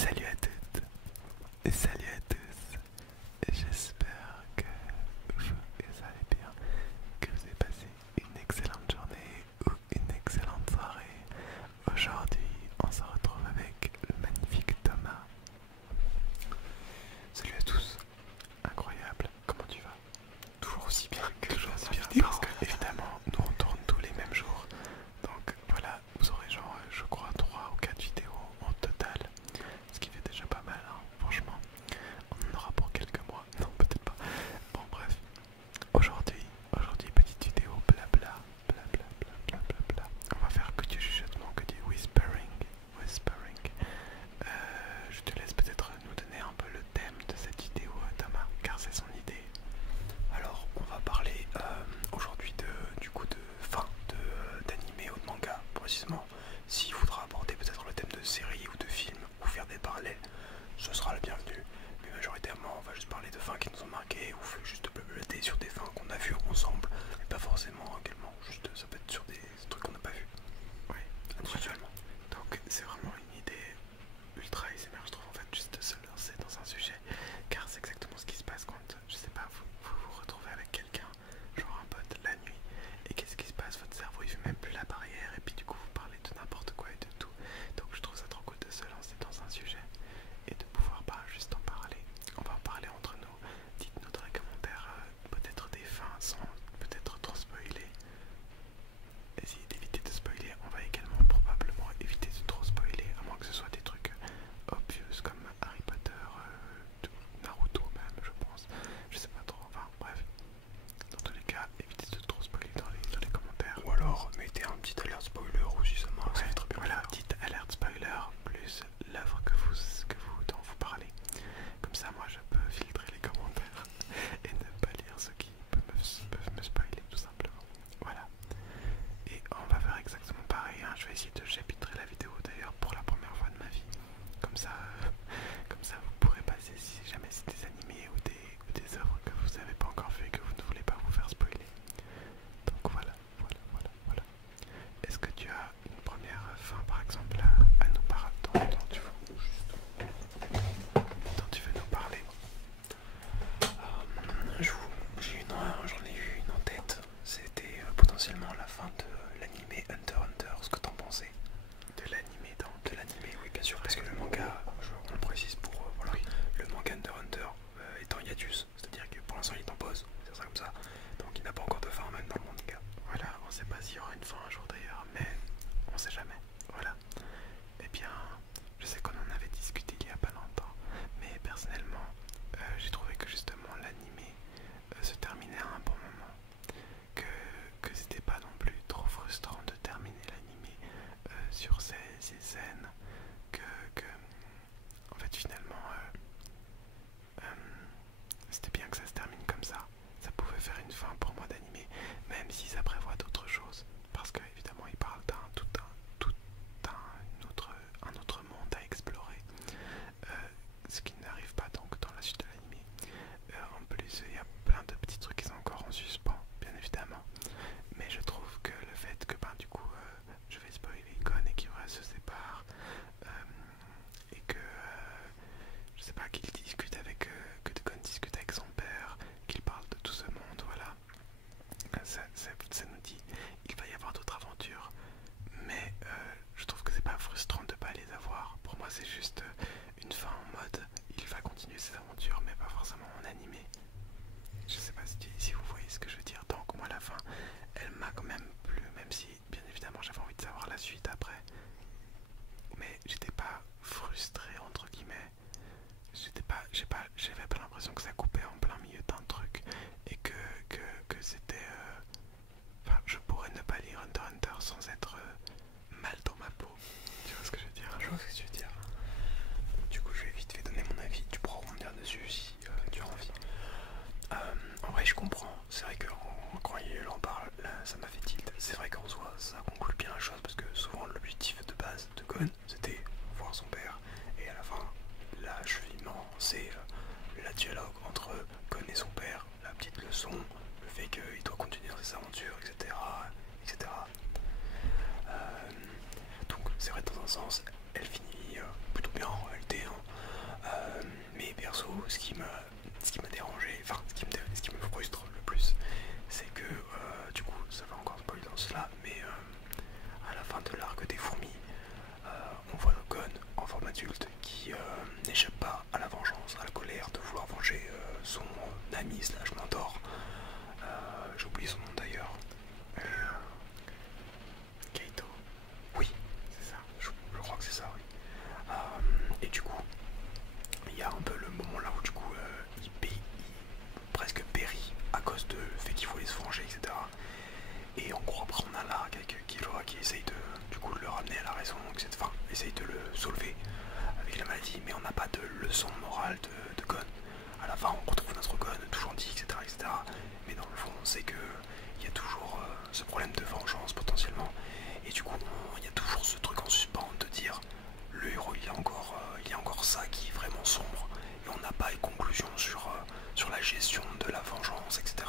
Salut à toutes et salut à tous. J'espère que vous allez bien, que vous avez passé une excellente journée ou une excellente soirée. Aujourd'hui, on se retrouve avec le magnifique Thomas. Salut à tous. Incroyable, comment tu vas? Toujours aussi bien que Toujours aussi la bien vidéo. parce que évidemment nous on tourne tous les mêmes jours. Donc voilà, vous aurez genre je crois 3 ou 4 vidéos en total. Ce qui fait déjà pas mal, hein, franchement. On en aura pour quelques mois. Non, peut-être pas. Bon, bref. Aujourd'hui, petite vidéo blabla. Blabla, blabla, blabla. On va faire que du chuchotement, que du whispering. Whispering. Je te laisse peut-être nous donner un peu le thème de cette vidéo, Thomas, car c'est son idée. Alors, on va parler aujourd'hui d'animé ou de manga, précisément. S'il faudra aborder peut-être le thème de série ou de film ou faire des parallèles, ce sera le bienvenu. Mais majoritairement, on va juste parler de fins qui nous ont marqués ou juste blablater sur des fins qu'on a vues ensemble, mais pas forcément également. Juste, ça peut être sur des trucs qu'on n'a pas vus. Oui, Individuellement. donc c'est vraiment une idée ultra ASMR, je trouve, en fait, juste de se lancer dans un sujet, car c'est exactement ce qui se passe quand, je sais pas, vous retrouvez avec quelqu'un, genre un pote, la nuit, et qu'est-ce qui se passe? Votre cerveau il fait même plus la barrière, et puis du coup vous parlez de n'importe quoi et de tout. Donc je trouve ça trop cool de se lancer dans un sujet et de pouvoir pas juste en parler. On va en parler entre nous. Dites-nous dans les commentaires peut-être des fins sans peut-être trop spoiler. Essayez d'éviter de spoiler. On va également probablement éviter de trop spoiler, à moins que ce soit des trucs obvious comme Harry Potter, Naruto même, je pense. Je sais pas trop. Enfin bref. Dans tous les cas, évitez de trop spoiler dans les commentaires. Ou alors, mettez un petit alerte spoiler aussi, ça marche. Ça fait très bien. Voilà, petite alerte spoiler plus l'œuvre dont vous parlez. Comme ça, moi, je peux filtrer les commentaires et ne pas lire ceux qui peuvent me spoiler, tout simplement. Voilà. Et on va faire exactement pareil, hein. Je vais essayer de chapitrer la vidéo d'ailleurs pour la première fois de ma vie. Comme ça, vous pourrez passer si jamais c'est des animés ou des œuvres que vous n'avez pas encore vues et que vous ne voulez pas vous faire spoiler. Donc voilà. Est-ce que tu as une première fin par exemple à nous parler dont tu veux nous parler? J'en ai eu une en tête. C'était potentiellement la fin de l'animé Hunter x Hunter. Ce que t'en pensais? De l'animé donc? De l'animé, oui, bien sûr. Parce que le manga, on le précise pour voilà, Oui. le manga Hunter x Hunter est en hiatus. C'est-à-dire que pour l'instant il est en pause. C'est ça comme ça. Donc il n'a pas encore de fin même dans le manga. Voilà, on sait pas s'il y aura une fin un jour d'ailleurs, mais on sait jamais. Voilà. Eh bien, je sais qu'on en avait discuté il y a pas longtemps, mais personnellement, j'ai trouvé que justement l'animé se terminait à un bon moment, que c'était pas non plus trop frustrant de terminer l'animé sur ces scènes, que en fait finalement c'était bien que ça se termine comme ça. Ça pouvait faire une fin pour moi d'animé, même si ça prévoit d'autres choses, parce que évidemment il parle un autre monde à explorer, ce qui n'arrive pas donc dans la suite de l'animé. En plus, il y a plein de petits trucs qui sont encore en suspens, bien évidemment. Mais je trouve que le fait que, ben, du coup, je vais spoiler Gon et qu'Hyura se sépare, et que, je sais pas, qu'il discute que Gon discute avec son père, qu'il parle de tout ce monde, voilà. Ça nous dit, il va y avoir d'autres aventures, mais je trouve que c'est pas frustrant de pas les avoir. Pour moi, c'est juste une fin en mode, il va continuer ses aventures, mais pas forcément en animé. Je sais pas si vous voyez ce que je veux dire. Donc moi la fin, elle m'a quand même plu, même si bien évidemment j'avais envie de savoir la suite après. Mais j'étais pas frustré entre guillemets. J'avais pas l'impression que ça coupait en plein milieu d'un truc et que c'était. Enfin, je pourrais ne pas lire Hunter x Hunter sans être mal dans ma peau. Tu vois ce que je veux dire? Je vois ce que tu veux dire. Du coup, je vais vite fait donner mon avis. Tu pourras revenir dessus si tu as envie. En vrai, je comprends. C'est vrai que quand il en parle, là, ça m'a fait tilt. C'est vrai qu'en soi, ça conclut bien la chose parce que souvent l'objectif de base de Gon, c'était voir son père. Et à la fin, l'achèvement, c'est la dialogue entre Gon et son père, la petite leçon, le fait qu'il doit continuer dans ses aventures, etc. etc. Donc c'est vrai, dans un sens, elle finit plutôt bien en réalité, hein. vois, qui essaye de, du coup, de le ramener à la raison, etc. Enfin, essaye de le soulever avec la maladie, mais on n'a pas de leçon morale de Gon. À la fin, on retrouve notre Gon tout gentil, etc. Mais dans le fond, on sait qu'il y a toujours ce problème de vengeance potentiellement. Et du coup, il y a toujours ce truc en suspens de dire le héros, il y a encore ça qui est vraiment sombre. Et on n'a pas une conclusion sur la gestion de la vengeance, etc.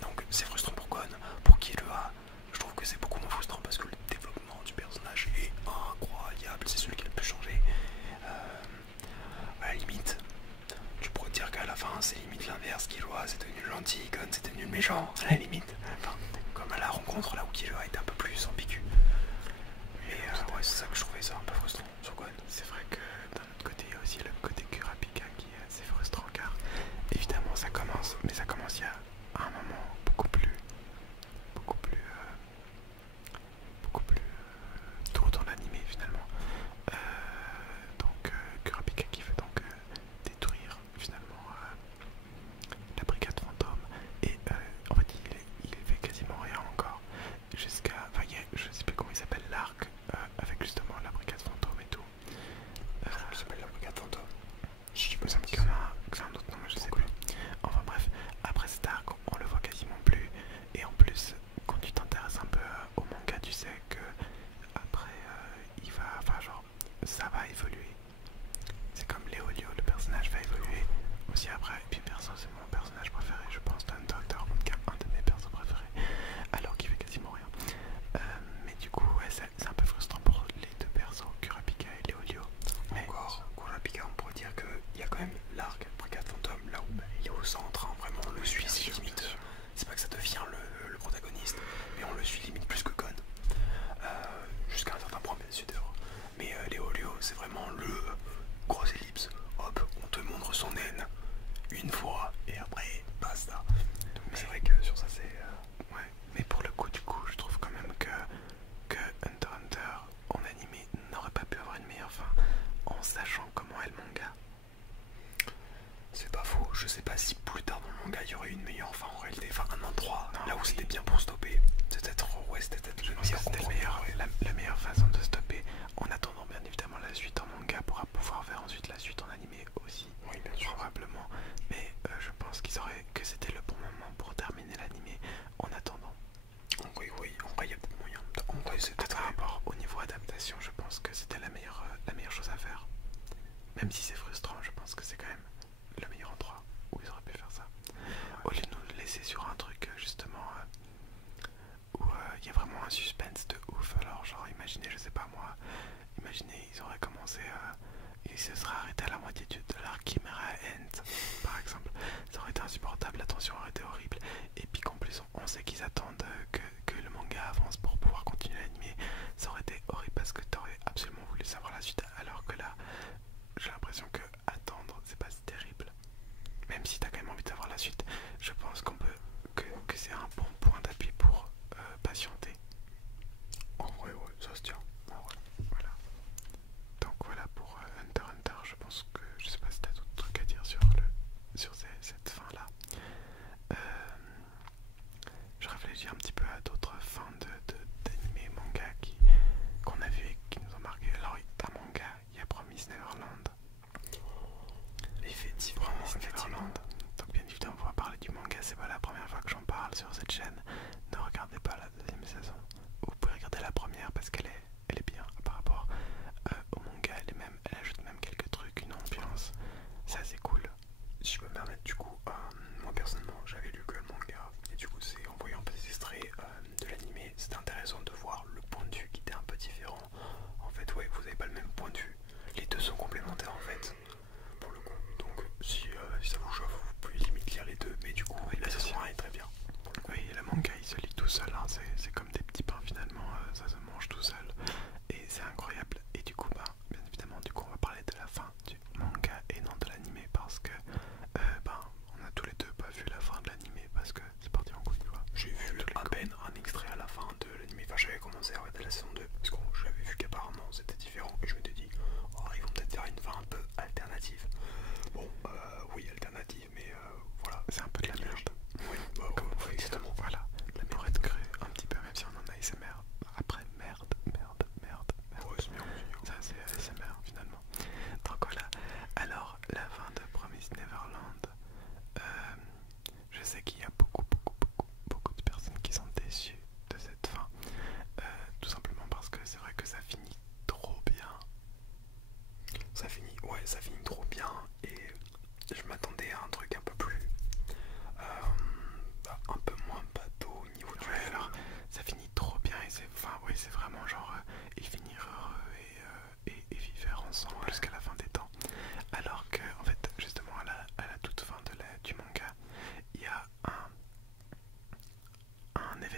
Donc c'est frustrant pour Gon. Pour Killua, je trouve que c'est beaucoup moins frustrant parce que le développement du personnage est incroyable. C'est celui qui a le plus changé. À la limite, tu pourrais dire qu'à la fin c'est limite l'inverse. Killua c'est devenu le gentil, Gon c'est devenu le méchant. À la limite, enfin, comme à la rencontre là où Killua était un peu plus ambigu. Mais ouais, c'est ça que je trouvais ça un peu frustrant sur Gon. C'est vrai que d'un autre côté, il y a aussi le côté Kurapika qui est assez frustrant car évidemment ça commence, mais ça commence il y a un moment beaucoup plus tôt dans l'animé finalement. Donc Kurapika qui veut donc détruire finalement la brigade fantôme et en fait il fait quasiment rien encore jusqu'à, enfin je sais plus comment il s'appelle l'arc avec justement la brigade fantôme et tout. Il s'appelle la brigade fantôme. Je sais pas si c'est un autre nom, mais je sais plus. Enfin bref, après cet arc, on le voit quasiment plus. Et en plus, quand tu t'intéresses un peu au manga, tu sais que après, il va, enfin genre, ça va évoluer. C'est comme Léolio, le personnage va évoluer aussi après. Et puis perso, c'est mon personnage préféré, je pense, d'un Docteur, en tout cas un de mes persos préférés, alors qu'il fait quasiment rien. Mais du coup, ouais, c'est un peu frustrant pour les deux persos, Kurapika et Léolio. Mais encore, Kurapika, on pourrait dire qu'il y a quand même l'arc brigade fantôme là où il est au centre, hein, vraiment on le suit, c'est limite. C'est pas que ça devient le protagoniste, mais on le suit limite plus que Gon. Jusqu'à un certain point, bien sûr. Mais Léolio, c'est vraiment le gros ellipse. Hop, on te montre son haine une fois et après, basta. Donc c'est vrai que sur ça, c'est. ouais, mais pour le coup, du coup, je trouve quand même que Hunter x Hunter en animé n'aurait pas pu avoir une meilleure fin en sachant comment est le manga. C'est pas faux, je sais pas si plus tard dans le manga il y aurait une meilleure fin en réalité, enfin un endroit là où c'était bien pour stopper. C'était peut-être le meilleur compromis. La meilleure façon de stopper en attendant bien évidemment la suite en manga pour pouvoir faire ensuite la suite en animé aussi. Oui, bien sûr. Probablement, mais je pense que c'était le bon moment pour terminer l'animé en attendant. Oui, en vrai il y a peut-être moyen. En vrai c'est peut-être par rapport au niveau adaptation, je pense que c'était la meilleure chose à faire. Même si c'est frustrant, je pense que c'est quand même le meilleur endroit où ils auraient pu faire ça. Au lieu de nous laisser sur un truc justement où il y a vraiment un suspense de ouf. Alors genre imaginez, je sais pas moi, imaginez ils auraient commencé, ils se seraient arrêtés à la moitié de l'arc Chimera End par exemple. Ça aurait été insupportable, la tension aurait été horrible. Et puis qu'en plus on sait qu'ils attendent que le manga avance pour pouvoir continuer l'animé. Ça aurait été horrible parce que t'aurais absolument voulu savoir la suite, alors que là j'ai l'impression que attendre c'est pas si terrible. Même si t'as quand même envie de savoir la suite, je pense que c'est un bon point d'appui pour patienter. En vrai, ouais, ça se tient. Voilà. Donc voilà pour Hunter x Hunter. Je pense que je sais pas si t'as d'autres trucs à dire sur cette fin là. Je réfléchis un petit peu à d'autres fins d'anime et manga qu'on a vu et qui nous ont marqué. Alors un manga, il y a Promise Neverland. Effectivement. Donc bien évidemment on va parler du manga, c'est pas la première fois que j'en parle sur cette chaîne. Ne regardez pas la deuxième saison. Vous pouvez regarder la première parce qu'elle est bien par rapport au manga. Elle ajoute même quelques trucs, une ambiance. C'est assez cool. Si je peux me permettre, du coup, moi personnellement j'avais lu que le manga et du coup c'est en voyant un peu des extraits de l'animé, c'était intéressant de voir le point de vue qui était un peu différent. En fait ouais, vous n'avez pas le même point de vue, les deux sont complémentaires en fait, pour le coup. Donc si ça vous chauffe, vous pouvez limite lire les deux, mais du coup la saison 1 est très bien. Oui, le manga il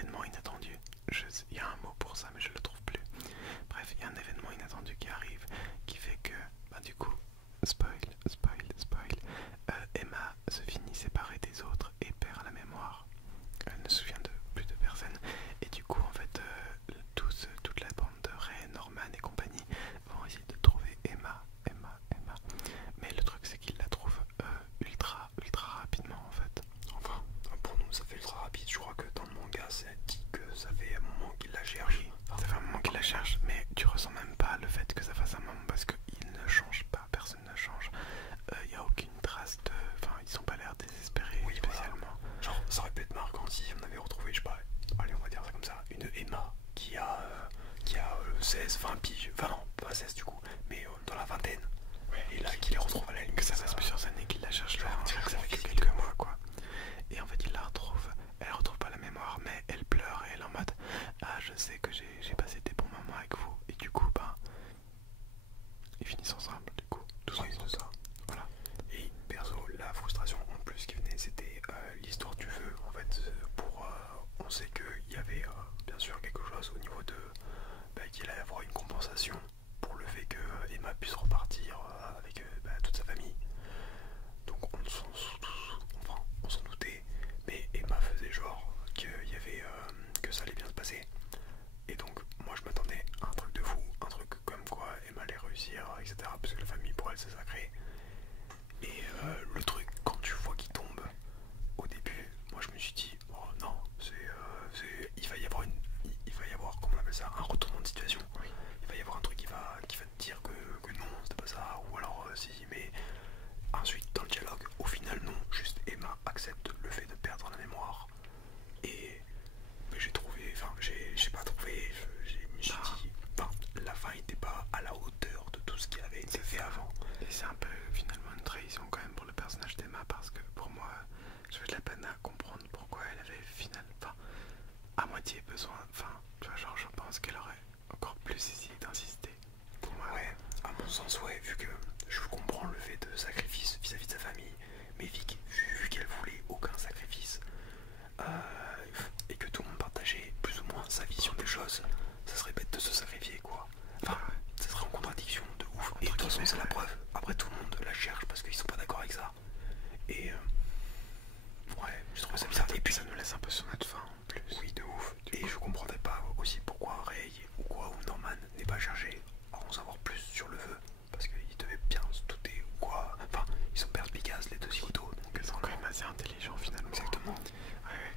événement inattendu. Il y a un mot pour ça mais je le trouve plus. Bref, il y a un événement inattendu qui arrive qui fait que, bah, du coup, spoil, Emma se finit séparée des autres et perd la mémoire. Elle ne se souvient de plus de personne. Et du coup, en fait, toute la bande de Ray, Norman et compagnie vont essayer de trouver Emma. Mais le truc, c'est qu'ils la trouvent ultra rapidement, en fait. Enfin, pour nous, ça fait ultra rapide. Je crois que dans le manga, c'est dit que ça fait un moment qu'il la cherche. Oui, ça fait un moment qu'il la cherche, mais tu ressens même pas le fait que ça fasse un moment parce qu'il ne change pas, personne ne change. Il n'y a aucune trace de. Enfin, ils ont pas l'air désespérés spécialement. Voilà. Genre, ça aurait pu être marquant si on avait retrouvé, je sais pas, allez, on va dire ça comme ça, une Emma qui a 16, 20 piges. Enfin, non, pas 16 du coup, mais dans la vingtaine. Ouais, et là, qui les retrouve à la ligne. Que ça fasse plusieurs années qu'il la cherche, là, on dirait que ça fait quelques mois, quoi. Et en fait, il la retrouve. Elle retrouve pas la mémoire, mais elle pleure et elle est en mode ah, je sais que j'ai passé des bons moments avec vous. Et du coup, ben, ils finissent ensemble, du coup, tous ensemble. Ça. Voilà. Et perso, la frustration en plus qui venait, c'était l'histoire du feu. En fait, on sait qu'il y avait bien sûr quelque chose au niveau de qu'il allait y avoir une compensation pour le fait que Emma puisse repartir avec toute sa famille. Donc on s'en doutait, mais Emma faisait genre qu'il y avait que ça allait bien se passer. Et donc moi je m'attendais à un truc de fou, un truc comme quoi Emma allait réussir, etc. Parce que la famille pour elle c'est sacré. Et le truc quand tu vois qu'il tombe au début, moi je me suis dit oh non, il va y avoir comment on appelle ça, un retournement de situation. Oui. Il va y avoir un truc qui va te dire que non, c'était pas ça, ou alors si, mais ensuite dans le dialogue, au final non, juste Emma accepte le fait de perdre la mémoire. Et j'ai trouvé, enfin j'ai pas trouvé, je me suis dit, enfin la fin était pas à la hauteur de tout ce qui avait été fait avant. Et c'est un peu finalement une trahison quand même pour le personnage d'Emma parce que pour moi, j'avais de la peine à comprendre pourquoi elle avait finalement, à moitié besoin, enfin, tu vois, genre je pense qu'elle aurait encore plus essayé d'insister. Pour moi, ouais, à mon sens, ouais, vu que je comprends le fait de sacrifice vis-à-vis de sa famille, mais vu qu'elle voulait aucun sacrifice, et que tout le monde partageait plus ou moins sa vision des choses, ça serait bête de se sacrifier, quoi. Enfin, ça serait en contradiction de ouf. Et de toute façon, c'est la preuve. Après, tout le monde la cherche parce qu'ils sont pas d'accord avec ça. Et ouais, je trouve ça bizarre. Et puis ça nous laisse un peu sur notre fin en plus. Oui, de ouf. Et je comprenais pas aussi pourquoi Ray ou Norman n'est pas cherché à en savoir plus sur le feu. Parce qu'ils devaient bien se douter ou quoi. Enfin, ils sont perspicaces les deux Sikoto. Donc ils sont quand même assez intelligents finalement. Exactement. Ouais.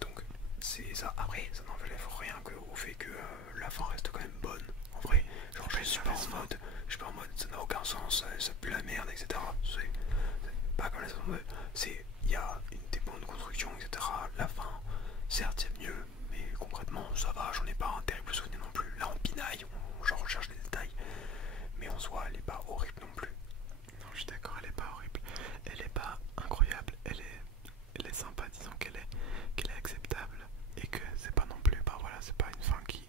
Donc c'est ça. Après, ça n'enlève rien au fait que la fin reste quand même bonne. En vrai, genre je suis pas en mode ça n'a aucun sens, ça pue la merde, etc. C'est pas comme la il y a des bonnes constructions, etc. La fin, certes c'est mieux, mais concrètement ça va, j'en ai pas un terrible souvenir non plus. Là on pinaille, on recherche les détails, mais en soi elle est pas horrible non plus. Non, je suis d'accord, elle est pas horrible, elle est pas incroyable, elle est sympa, disons qu'elle est acceptable et que c'est pas non plus, bah voilà, c'est pas une fin qui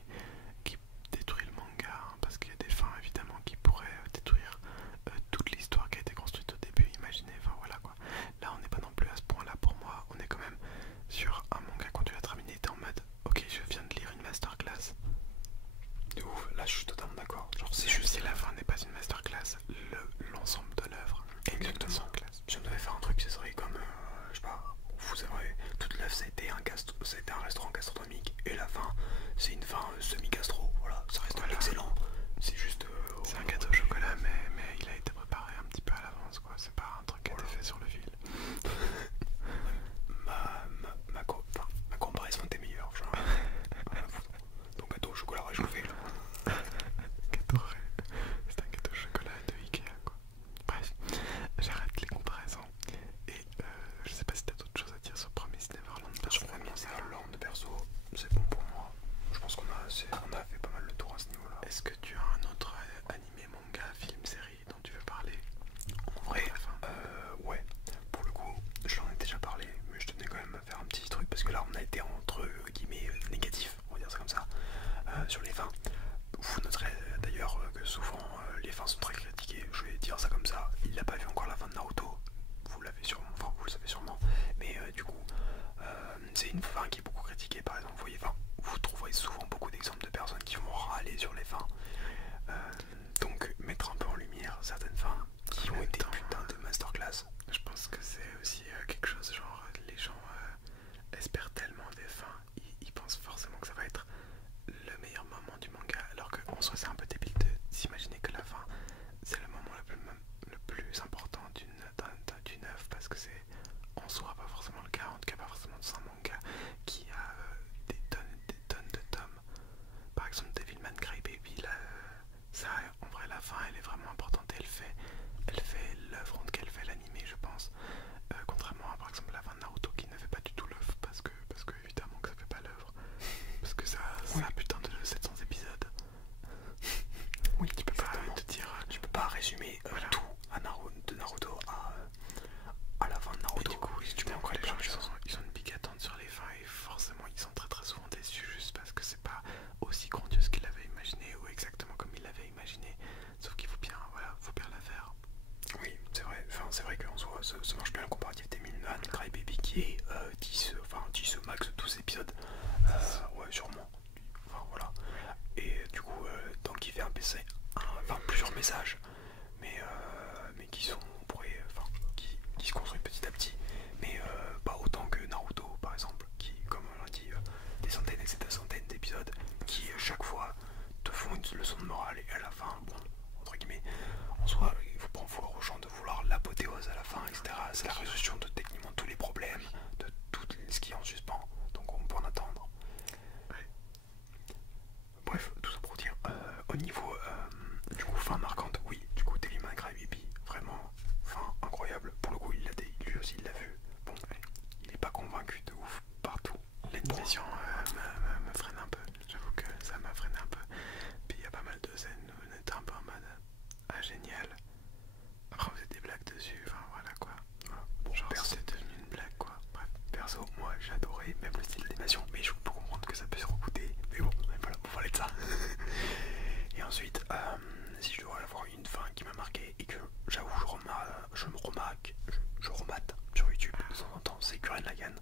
détruit le manga, hein, parce qu'il y a des fins évidemment qui pourraient détruire toute l'histoire qui a été construite au début, imaginez, enfin voilà quoi. Là on n'est pas non plus à ce point là pour moi, on est quand même sur un manga quand tu l'as terminé, t'es en mode ok je viens de lire une masterclass. De ouf, là je suis totalement d'accord. Genre c'est juste si la fin n'est pas une masterclass, l'ensemble de l'œuvre est une masterclass. Si on devait faire un truc, ce serait comme, je sais pas, vous savez, toute l'œuvre ça a été un restaurant gastronomique et la fin c'est une fin semi-gastro, voilà, ça reste excellent. C'est juste... c'est un gâteau au chocolat mais il a été préparé un petit peu à l'avance quoi, c'est pas un truc qui a été fait sur le fil. ma comparaison était meilleure, genre. Donc gâteau au chocolat réchauffé là. C'est un gâteau au chocolat de Ikea quoi. Bref, j'arrête les comparaisons et je sais pas si t'as d'autres choses à dire sur Promise Neverland. Sur Promise Neverland, perso, c'est bon pour moi. Je pense qu'on a ça, putain de 700 épisodes. Oui, Tu peux pas te dire... Tu peux pas résumer voilà. Tout à de Naruto à la fin de Naruto. Et du coup, tu peux encore plein de choses. Ils ont une big attente sur les fins et forcément ils sont très très souvent déçus juste parce que c'est pas aussi grandiose qu'ils l'avaient imaginé ou exactement comme ils l'avaient imaginé. Sauf qu'il faut bien, voilà, faut bien la faire. Oui, c'est vrai. Enfin, c'est vrai qu'en soi, ça marche bien le comparatif des Minman, Cry Baby qui est 10 max 12 épisodes. Ouais, sûrement. Enfin, voilà. Et du coup, donc il fait un PC, plusieurs messages, mais qui sont, qui se construisent petit à petit, mais pas autant que Naruto par exemple, qui, comme on l'a dit, des centaines et des centaines d'épisodes, qui chaque fois te font une leçon de morale et à la fin, bon, entre guillemets, en soi, il faut pas en vouloir aux gens de vouloir l'apothéose à la fin, etc. C'est la résolution de techniquement tous les problèmes, de tout ce qui est en suspens, donc on peut en attendre. Bref, tout ça pour dire, au niveau du coup fin marquante, oui, du coup Devilman Crybaby, vraiment fin incroyable, pour le coup lui aussi il l'a vu, bon il est pas convaincu de ouf partout, l'animation me freine un peu, j'avoue que ça m'a freiné un peu, puis il y a pas mal de scènes où on était un peu en mode, ah génial, après on faisait des blagues dessus, enfin voilà quoi, bon, genre c'est devenu une blague quoi, bref. Perso, moi j'adorais même le style d'animation, mais je peux comprendre que ça peut se recoûter, mais bon, voilà, pour parler de ça. Et ensuite, si je dois avoir une fin qui m'a marqué et que j'avoue je remate sur YouTube de temps en temps, c'est Gurren Lagann,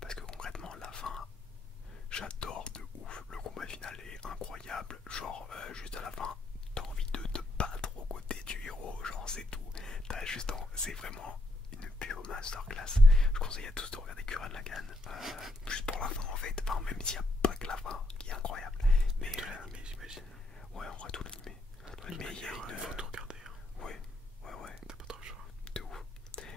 parce que concrètement la fin, j'adore de ouf, le combat final est incroyable, genre juste à la fin, t'as envie de te battre aux côtés du héros, genre c'est tout, c'est vraiment une pure masterclass. Je conseille à tous de regarder Gurren Lagann, juste pour la fin en fait, enfin même s'il n'y a pas que la fin qui est incroyable, mais tout l'animé j'imagine. Ouais, on voit tout l'animé. Mais il faut tout regarder. Hein. Ouais. T'as pas trop le choix. De ouf.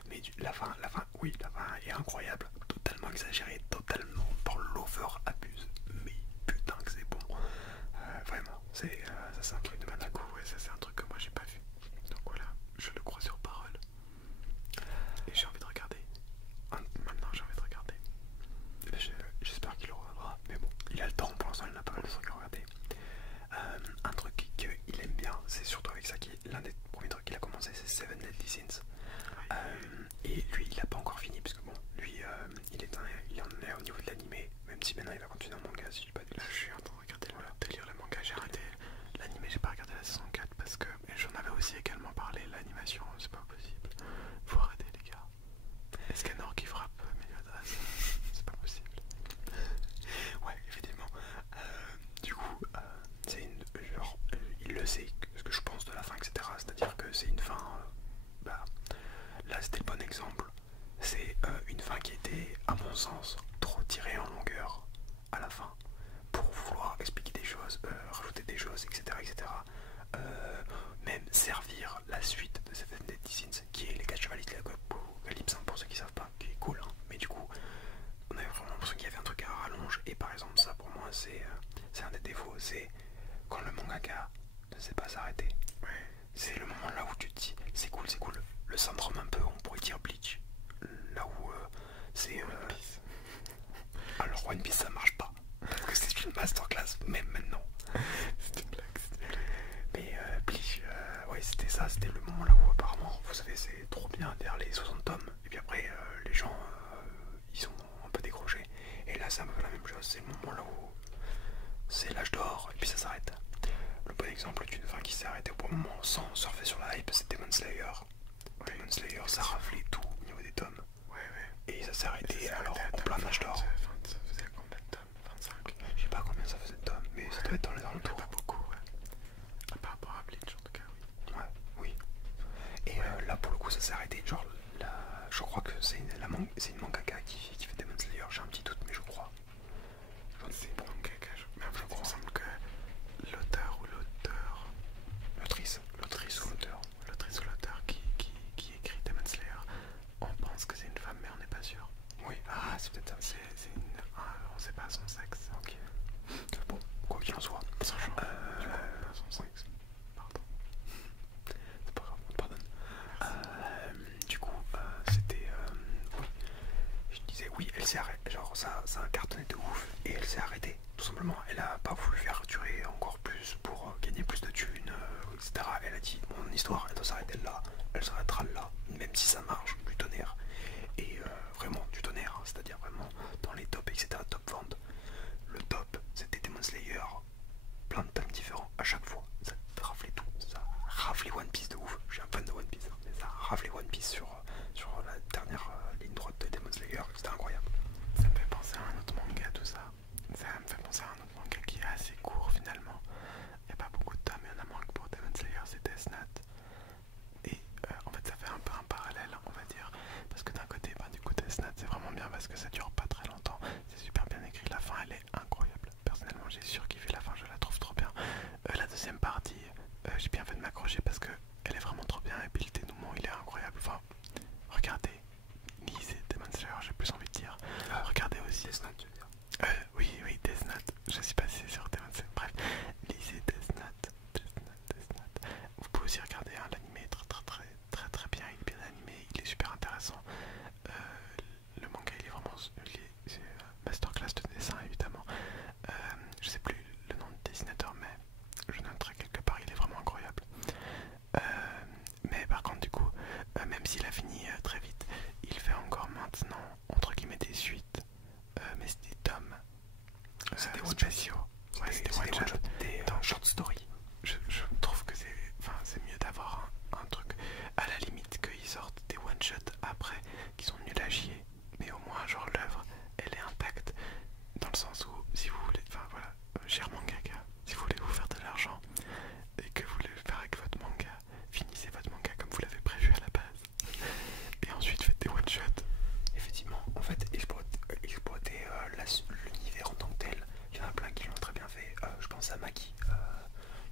Mais la fin, oui, la fin est incroyable, totalement exagérée, totalement par l'over abuse. Mais putain que c'est bon. Vraiment, ça c'est un truc de malade. Du coup, ouais, ça c'est un truc que moi j'ai pas vu. Donc voilà, je le crois sur parole. Et j'ai envie de regarder. Maintenant j'ai envie de regarder. J'espère qu'il le regardera. Mais bon, il a le temps, pour l'instant il n'a pas mal de trucs à regarder. Un truc qu'il aime bien, c'est surtout avec ça l'un des premiers trucs qu'il a commencé, c'est Seven Deadly Sins. Et lui il a pas encore fini parce que bon, lui il en est au niveau de l'animé, même si maintenant il va continuer en manga si je dis pas de là je suis en train de regarder de lire le manga, j'ai arrêté l'animé, j'ai pas regardé la saison 4 parce que j'en avais aussi également parlé, l'animation c'est pas possible, faut arrêter les gars. Escanor qui frappe Meliodas, c'est pas possible. Ouais, effectivement. Du coup, c'est une genre, il le sait ce que je pense de la fin, etc. C'est-à-dire que c'est une fin, là c'était le bon exemple. C'est une fin qui était, à mon sens, trop tirée en longueur à la fin pour vouloir expliquer des choses, rajouter des choses, etc., etc. Même servir la suite de Seven Deadly Sins, qui est les 4 chevaliers de l'Apocalypse, pour ceux qui savent pas, qui est cool, hein. Mais du coup, on avait vraiment l'impression qu'il y avait un truc à rallonge. Et par exemple, ça pour moi, c'est un des défauts, c'est quand le mangaka ne sait pas s'arrêter. C'est le moment là où tu te dis, c'est cool. Le syndrome un peu, on pourrait dire Bleach. Là où c'est... Alors One Piece ça marche pas, parce que c'est une masterclass, même maintenant. C'était une blague. Mais Bleach, ouais c'était ça, c'était le moment là où apparemment, vous savez, c'est trop bien derrière les 60 tomes. Et puis après, les gens, ils sont un peu décrochés. Et là c'est un peu la même chose, c'est le moment là où c'est l'âge d'or, et puis ça s'arrête. Le bon exemple d'une fin qui s'est arrêtée au bon moment sans surfer sur la hype, c'est Demon Slayer. Demon Slayer, ça raflait tout au niveau des tomes. Et ça s'est arrêté alors en plein âge d'or. Ça faisait combien de tomes? 25? Je sais pas combien ça faisait de tomes, mais ça doit être dans les alentours. Pas beaucoup, ouais. Par rapport à Bleach en tout cas, oui. Ouais, oui. Et là pour le coup ça s'est arrêté. Genre, je crois que c'est une mangaka qui fait Demon Slayer. J'ai un petit doute, mais je crois. C'est bon, mangaka, mais en fait, il me semble que l'auteur ou l'autrice ou l'auteur qui écrit Demon Slayer, on pense que c'est une femme, mais on n'est pas sûr. Oui, c'est peut-être ça. On sait pas son sexe. Ok. Bon, quoi qu'il en soit. Son genre, son sexe. Pardon. C'est pas grave, on pardonne. Du coup, c'était... oui. Je disais, oui, elle s'est arrêtée. Genre, ça a cartonné de ouf. Et elle s'est arrêtée, tout simplement. simplement, elle a pas voulu faire durer encore plus pour gagner plus de thunes, etc. Elle a dit mon histoire elle doit s'arrêter là, elle s'arrêtera là, même si ça marche, du tonnerre. Et vraiment du tonnerre, hein, c'est-à-dire vraiment dans les tops, etc. Top vente. Le top, c'était Demon Slayer, plein de thèmes différents à chaque fois. Ça raflait tout, ça raflait One Piece de ouf. Je suis un fan de One Piece, hein, mais ça raflait One Piece sur la dernière ligne droite de Demon Slayer, c'était incroyable. Ça me fait penser à un autre manga, tout ça. Ça me fait penser à un autre manga qui est assez court finalement. Il n'y a pas beaucoup de temps, mais il y en a moins que pour Demon Slayer, c'est Death Note. Et en fait, ça fait un peu un parallèle, on va dire. Parce que d'un côté, du coup, Death Note, c'est vraiment bien parce que ça dure pas très longtemps. C'est super bien écrit. La fin, elle est incroyable. Personnellement, j'ai surkiffé la fin, je la trouve trop bien. La deuxième partie, j'ai bien fait de m'accrocher parce que elle est vraiment trop bien. Et puis le dénouement, il est incroyable. Enfin, regardez, lisez Demon Slayer, j'ai plus envie de dire. Regardez aussi. Death Note, tu veux dire. Oui, Death Note. Je suis passé sur Demon Slayer. Bref, lisez Death Note. Death Note. Vous pouvez aussi regarder l'anime est très bien. Il est bien animé, il est super intéressant. Le manga, il est vraiment, c'est masterclass de dessin évidemment. Je sais plus le nom du dessinateur, mais je noterai quelque part. Il est vraiment incroyable. Mais par contre, du coup, même s'il a fini très vite, il fait encore maintenant entre guillemets des suites. Mais c'est des tomes spéciaux. Ouais, c'était one shot. Des short story. Je trouve que c'est mieux d'avoir un truc à la limite qu'ils sortent des one shot après qui sont nuls à chier, mais au moins genre l'œuvre elle est intacte dans le sens où si vous voulez, enfin voilà, cher mangaka, si vous voulez vous faire de l'argent et que vous voulez le faire avec votre manga, finissez votre manga comme vous l'avez prévu à la base et ensuite faites des one shot. Effectivement, en fait, exploiter l'univers en tant que tel, il y en a plein qui l'ont très bien fait. Je pense à Maki,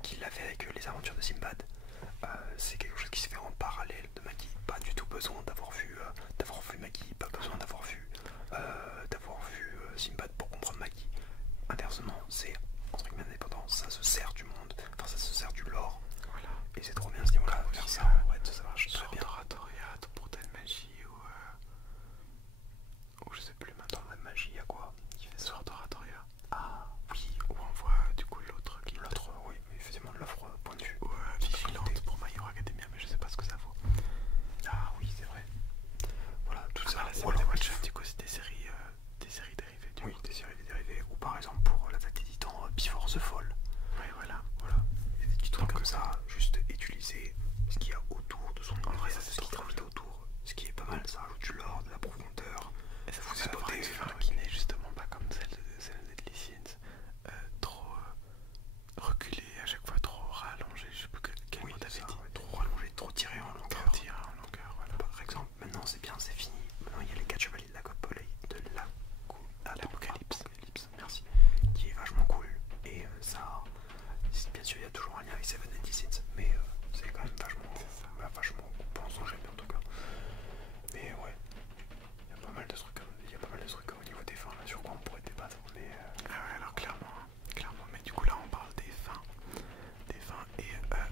qui l'a fait avec les aventures de Sinbad. C'est quelque chose qui se fait en parallèle de Maki. Pas du tout besoin d'avoir vu Maki, pas besoin d'avoir vu Sinbad pour comprendre Maki. Inversement, c'est entre guillemets indépendant, ça se sert du monde, enfin ça se sert du lore. Voilà. Et c'est trop bien ce niveau-là, faire ça, ouais, ça marche très bien. Oratoria pour telle magie ou je sais plus maintenant. Dans la magie, il y a quoi Qui fait Sword Oratoria. Ah oui, Où on voit du coup l'autre qui oui, effectivement, l'offre point de vue. ou vigilante pour My Hero Academia, mais je sais pas ce que ça vaut. Ah oui, c'est vrai. Voilà, tout ça. Là, c'est Ou des alors, one shot, du coup c'est des séries dérivées. oui, des séries dérivées. Ou par exemple pour l'attaque des titans Before the Fall. Oui, voilà. Il y a des petits trucs comme ça, juste utiliser ce qu'il y a autour de son univers, ça, c'est ce qui trop gravite autour, ce qui est pas mal, ça ajoute du lore, de la profondeur. Et ça vous vous avoir une fin qui n'est justement pas comme celle de Deadly Sins, trop reculée, à chaque fois trop rallongée, je sais plus quel mot t'avais dit. Trop rallongé, trop tiré en longueur. Voilà. Par exemple, maintenant c'est bien, c'est fini. Maintenant il y a les 4 chevaliers de l'Apocalypse, merci, qui est vachement cool. Et ça, bien sûr, il y a toujours un lien avec Seven and Sins, mais c'est quand même vachement coupant, sans j'aime bien en tout cas. Mais ouais, il y a pas mal de trucs au niveau des fins là sur quoi on pourrait débattre. Mais Ah ouais, alors clairement, mais du coup là on parle des fins, et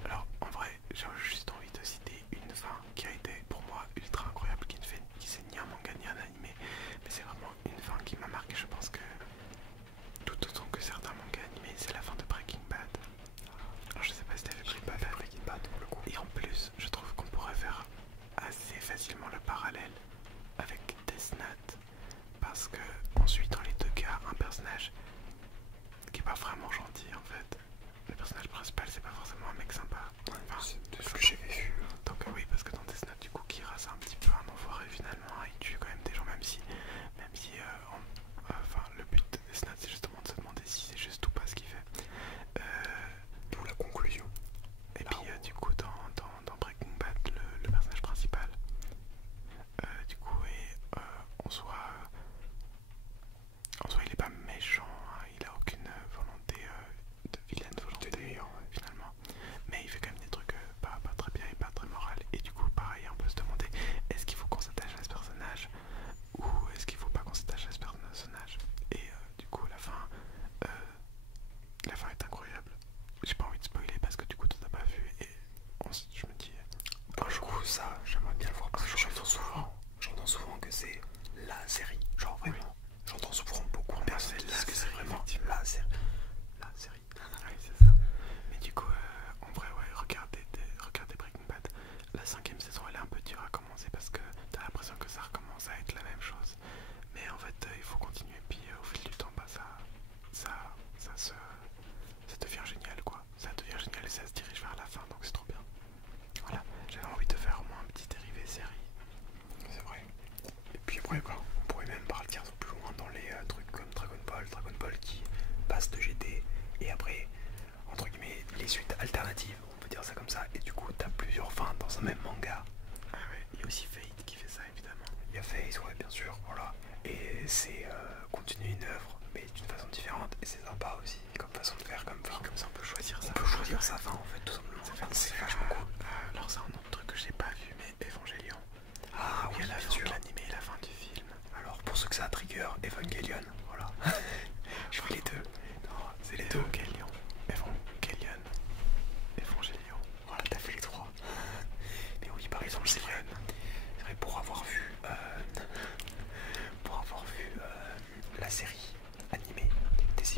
alors en vrai j'ai juste envie de citer une fin qui a été pour moi ultra incroyable, qui c'est ni un manga ni un animé, mais c'est vraiment une fin qui m'a marqué, je pense que tout autant que certains mangas animés, c'est la fin de Breaking Bad. Alors je sais pas si t'avais Breaking Bad pour le coup, et en plus je trouve qu'on pourrait faire assez facilement le parallèle avec Death Note, parce que ensuite dans les deux cas un personnage qui est pas vraiment gentil en fait, le personnage principal c'est pas forcément un mec sympa, enfin, c'est ce que j'avais vu. donc oui, parce que dans Death Note du coup Kira c'est un petit peu un enfoiré finalement, il tue quand même des gens, même si enfin le but de Death Note c'est justement de se demander si c'est juste ou pas ce qu'il fait. D'où la conclusion. Et puis du coup dans Breaking Bad le personnage principal du coup est en soi il est pas méchant, hein, il a aucune volonté de vilaine volonté finalement, mais il fait quand même des trucs pas très bien et pas très moraux.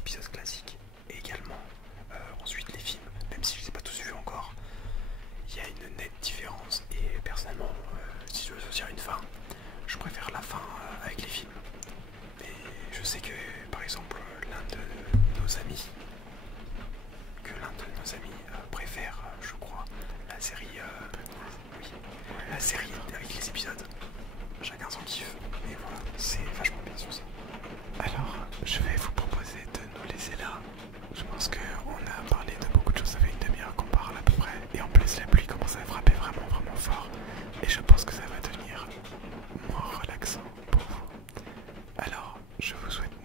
épisodes classiques et également ensuite les films, même si je les ai pas tous vus encore. Il y a une nette différence et personnellement, si je veux choisir une fin, je préfère la fin avec les films. Mais je sais que par exemple l'un de nos amis préfère, je crois, la série, oui, la série avec les épisodes. Chacun son kiff, et voilà, c'est vachement bien sur ça. Alors, je vais vous proposer de nous laisser là. Je pense qu'on a parlé de beaucoup de choses, ça fait une demi-heure qu'on parle à peu près. Et en plus, la pluie commence à frapper vraiment, vraiment fort. Et je pense que ça va devenir moins relaxant pour vous. Alors, je vous souhaite